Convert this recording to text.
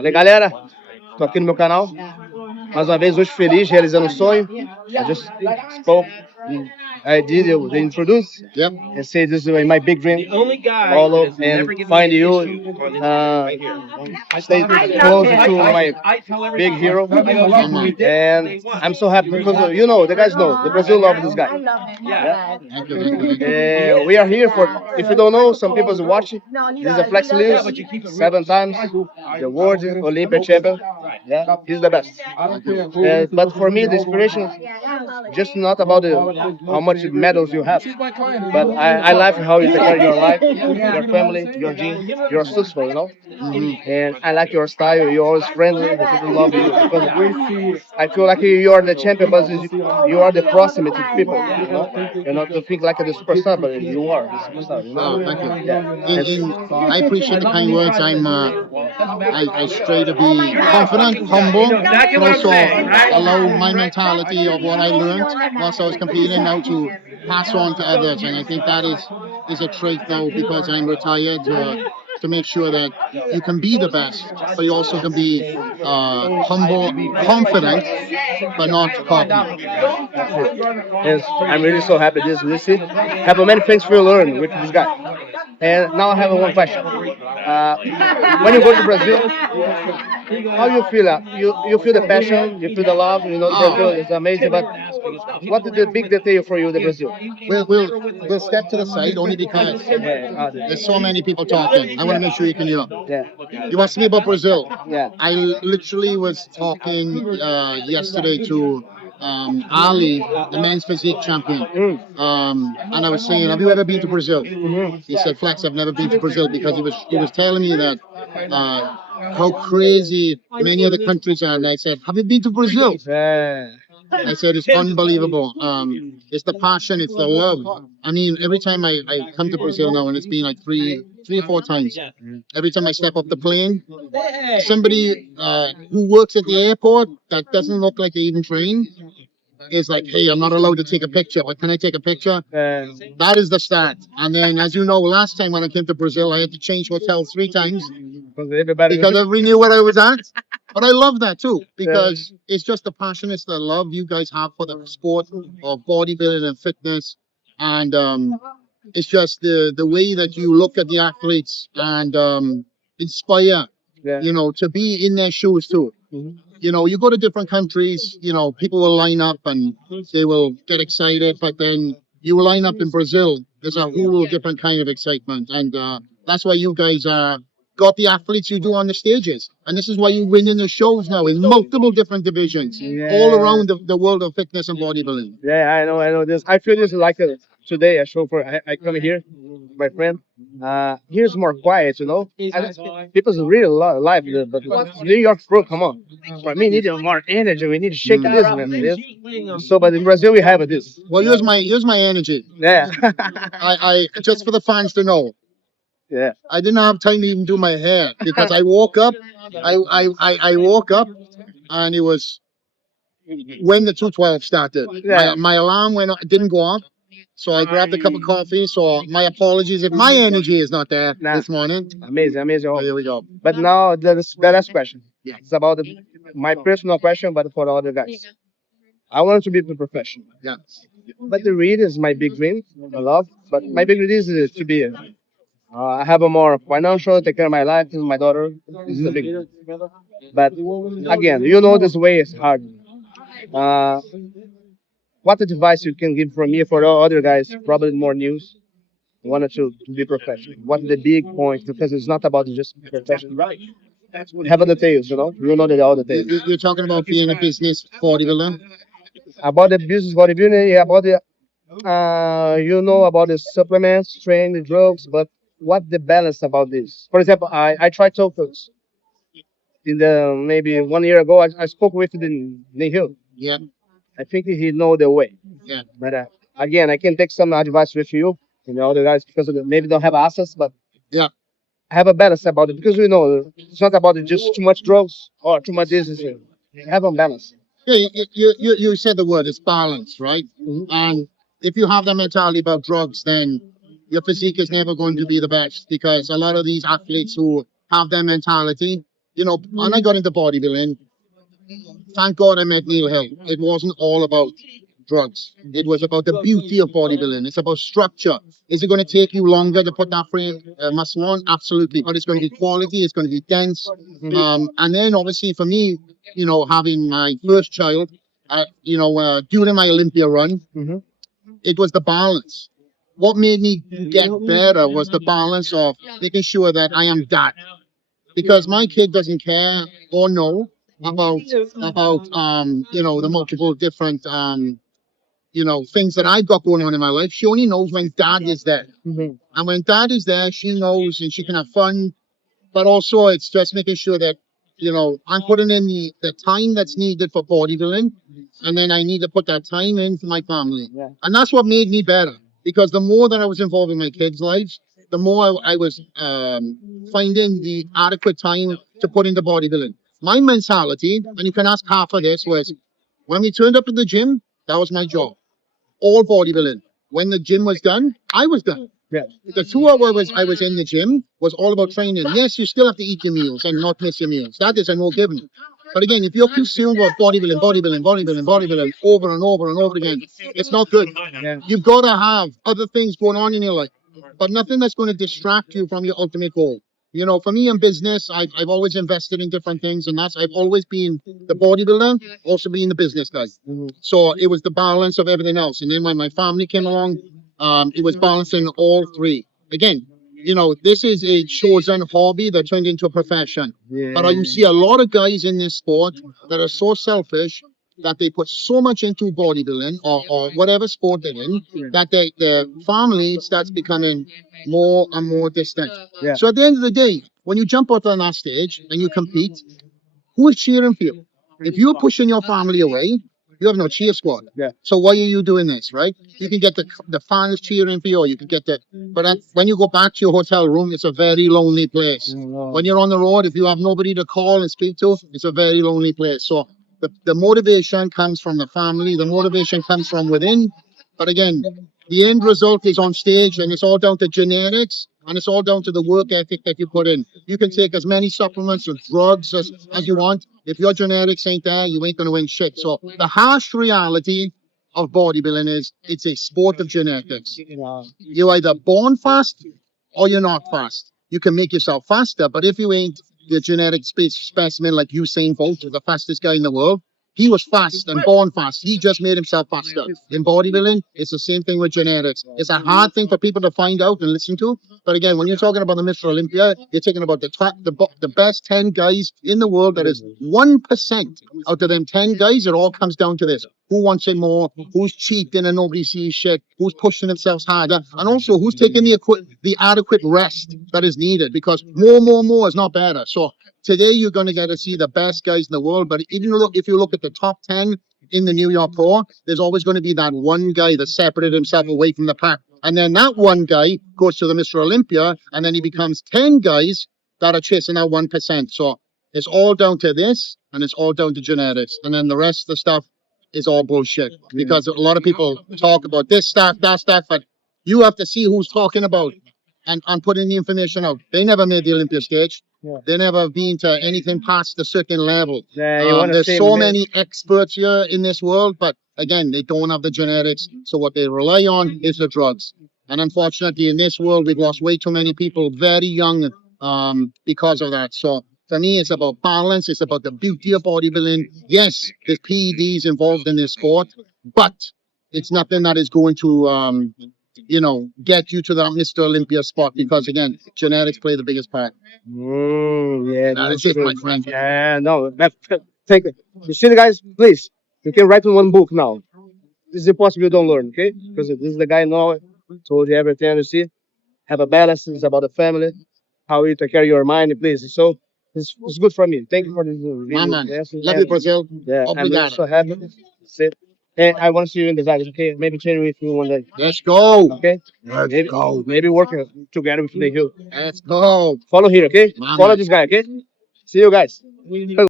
Fala galera, tô aqui no meu canal, mais uma vez hoje feliz, realizando um sonho. I just spoke, I did the introduce, Yep. and say this is my big dream, follow and find you, stay close to my big hero, and I'm so happy because you know, the guys know, the Brazil love this guy. Yeah. We are here for, if you don't know, some people is watching. This is a Flex Lewis, 7 times the world Olympia champion. Yeah, he's the best. But for me, the inspiration is just not about how much medals you have, but I like how you take care of your life, your family, your gym. You're successful, you know. And I like your style. You're always friendly. The people love you because I feel like you are the champion, but you are the proximate to people. You know, you're not to think like the superstar, but you are the superstar. You know? Oh, thank you. Yeah. I appreciate the kind words. I strive to be confident, humble, but also allow my mentality of what I learned whilst I was competing now to pass on to others. And I think that is a trait now because I'm retired to make sure that you can be the best, but you also can be humble, confident, but not cocky. Yes, I'm really so happy this see. Have many things for you learn with this guy. And now I have one question. When you go to Brazil, how you feel? You feel the passion, you feel the love. You know, Brazil is amazing. But what is the big detail for you, the Brazil? We'll step to the side only because there's so many people talking. I want to make sure you can hear. Yeah. You asked me about Brazil. Yeah. I literally was talking yesterday to Ali, the men's physique champion, and I was saying, "Have you ever been to Brazil?" He said, "Flex, I've never been to Brazil," because he was telling me that how crazy many other countries are. And I said, "Have you been to Brazil?" I said, "It's unbelievable. It's the passion, it's the love. I mean, every time I come to Brazil now, and it's been like three or four times. Every time I step off the plane, somebody who works at the airport that doesn't look like they even train is like, 'Hey, I'm not allowed to take a picture. But can I take a picture?'" That is the start. And then, as you know, last time when I came to Brazil, I had to change hotels 3 times because everybody knew where I was at. But I love that too, because it's just the passion, it's the love you guys have for the sport of bodybuilding and fitness. And it's just the way that you look at the athletes and inspire, you know, to be in their shoes too. You know, you go to different countries, you know, people will line up and they will get excited, but then you line up in Brazil, there's a whole different kind of excitement. And that's why you guys got the athletes you do on the stages. And this is why you win in the shows now in multiple different divisions all around the world of fitness and bodybuilding. Yeah, I know this. I feel this like today. I come here, my friend. Here's more quiet, you know. People's really live, but New York Pro, come on. For me, need more energy. We need to shake this, man. So, but in Brazil, we have this. Well, here's my energy. Yeah. I just for the fans to know. Yeah. I didn't have time to even do my hair because I woke up. I woke up, and it was when the 212 started. My alarm didn't go off, so I grabbed a cup of coffee. So my apologies if my energy is not there this morning. Amazing. Oh, here we go. But now the last question. Yeah. It's about my personal question, but for the other guys. I want to be a professional. Yeah. But the read is my big dream. I love. But my big dream is to be. I have a more financial, take care of my life, my daughter. This is a big dream. But again, you know this way is hard. What advice you can give from me for all other guys, probably more news, wanted to be professional? What the big point? Because it's not about just professional. Right. Have the details, you know. You know all the details. You're talking about being a business bodybuilder. About the business bodybuilding, yeah, about the you know about the supplements, training, the drugs, but what the balance about this? For example, I tried tokens in the maybe 1 year ago. I spoke with the Nihil. Yeah. I think he know the way. Yeah. But again, I can take some advice with you, you know, the guys because maybe don't have access, but yeah, have a balance about it because we know it's not about just too much drugs or too much this. Have a balance. Yeah, you said the word. It's balance, right? And if you have the mentality about drugs, then your physique is never going to be the best because a lot of these athletes who have their mentality, when I got into bodybuilding, thank God I met Neil Hill. It wasn't all about drugs. It was about the beauty of bodybuilding. It's about structure. Is it going to take you longer to put that frame muscle on? Absolutely. But it's going to be quality. It's going to be dense. And then obviously for me, having my first child, during my Olympia run, it was the balance. What made me get better was the balance of making sure that I am dad. Because my kid doesn't care or know about the multiple different things that I've got going on in my life. She only knows when dad is there. And when dad is there, she knows and she can have fun. But also it's just making sure that, I'm putting in the time that's needed for bodybuilding. And then I need to put that time in for my family. And that's what made me better. Because the more that I was involved in my kids' lives, the more I was finding the adequate time to put into bodybuilding. My mentality, and you can ask half of this, was when we turned up at the gym, that was my job. All bodybuilding. When the gym was done, I was done. The 2 hours I was in the gym was all about training. Yes, you still have to eat your meals and not miss your meals. That is a no given. But again, if you're consumed with bodybuilding over and over and over again, it's not good. You've got to have other things going on in your life, but nothing that's going to distract you from your ultimate goal. For me in business, I've always invested in different things, and I've always been the bodybuilder, also being the business guy. So it was the balance of everything else. And then when my family came along, it was balancing all three. Again, this is a chosen hobby that turned into a profession. But you see a lot of guys in this sport that are so selfish that they put so much into bodybuilding or whatever sport they're in that their family starts becoming more and more distant. So at the end of the day, when you jump out on that stage and you compete, who is cheering for you? If you're pushing your family away, you have no cheer squad. So why are you doing this, right? You can get the fans cheering for you, or you can get but when you go back to your hotel room, it's a very lonely place. When you're on the road, if you have nobody to call and speak to, it's a very lonely place. So the motivation comes from the family, the motivation comes from within. But again, the end result is on stage, and it's all down to genetics, and it's all down to the work ethic that you put in. You can take as many supplements or drugs as you want. If your genetics ain't there, you ain't going to win shit. So the harsh reality of bodybuilding is it's a sport of genetics. You're either born fast or you're not fast. You can make yourself faster, but if you ain't the genetic specimen like Usain Bolt, the fastest guy in the world, he was fast and born fast. He just made himself faster. In bodybuilding, it's the same thing with genetics. It's a hard thing for people to find out and listen to. But again, when you're talking about the Mr. Olympia, you're talking about the best 10 guys in the world. That is 1% out of them 10 guys. It all comes down to this. Who wants it more? Who's cheating and nobody sees shit? Who's pushing themselves harder? And also, who's taking the adequate rest that is needed? Because more is not better. So today, you're going to get to see the best guys in the world. But even if you look at the top 10 in the New York Pro, there's always going to be that one guy that separated himself away from the pack. And then that one guy goes to the Mr. Olympia, and then he becomes 10 guys that are chasing that 1%. So it's all down to this, and it's all down to genetics. And then the rest of the stuff is all bullshit. Because a lot of people talk about this stuff, that stuff, but you have to see who's talking about and putting the information out. They never made the Olympia stage. They never been to anything past the certain level. There's so many experts here in this world, but again, they don't have the genetics. So what they rely on is the drugs. And unfortunately, in this world, we've lost way too many people very young because of that. So for me, it's about balance. It's about the beauty of bodybuilding. Yes, there's PEDs involved in this sport, but it's nothing that is going to get you to that Mr. Olympia spot, because again, genetics play the biggest part. That is it, my friend. Take it. You see the guys, please, you can write in one book now. This is impossible you don't learn, okay? Because this is the guy now told you everything, you see. Have a balance, it's about the family, how you take care of your mind, please. So it's good for me. Thank you for this video. Man. Love you, Brazil. I'm so happy. That's it. And I want to see you in the Vegas, okay? Maybe train with you one day. Let's go. Okay? Let's go. Maybe working together with the hill. Let's go. Follow here, okay? Follow this guy, okay? See you guys.